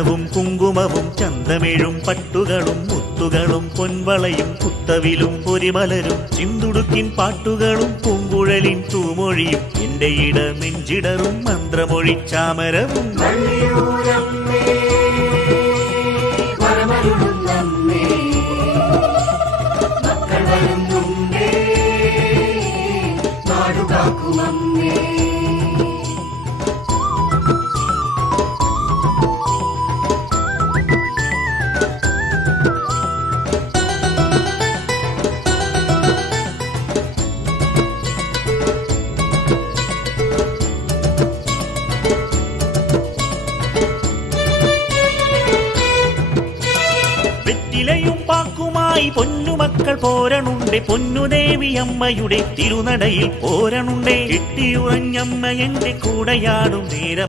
ചന്ദനവും കുങ്കുമവും ചന്തമിഴും പട്ടുകളും മുത്തുകളും പൊൻവളയും കുത്തവിലും പൊരിമലരും ചിന്തുടുക്കിൻ പാട്ടുകളും പൂങ്കുഴലിൻ തൂമൊഴിയും എന്റെ ഇട നെഞ്ചിടറും മന്ത്രമൊഴി ചാമരവും വെറ്റിലയും പാക്കുമായി പൊന്നുമക്കൾ പോരണുണ്ട് പൊന്നുദേവി അമ്മയുടെ തിരുനടയിൽ പോരണുണ്ട് കെട്ടിയുറഞ്ഞമ്മ എന്റെ കൂടെയാടും നേരം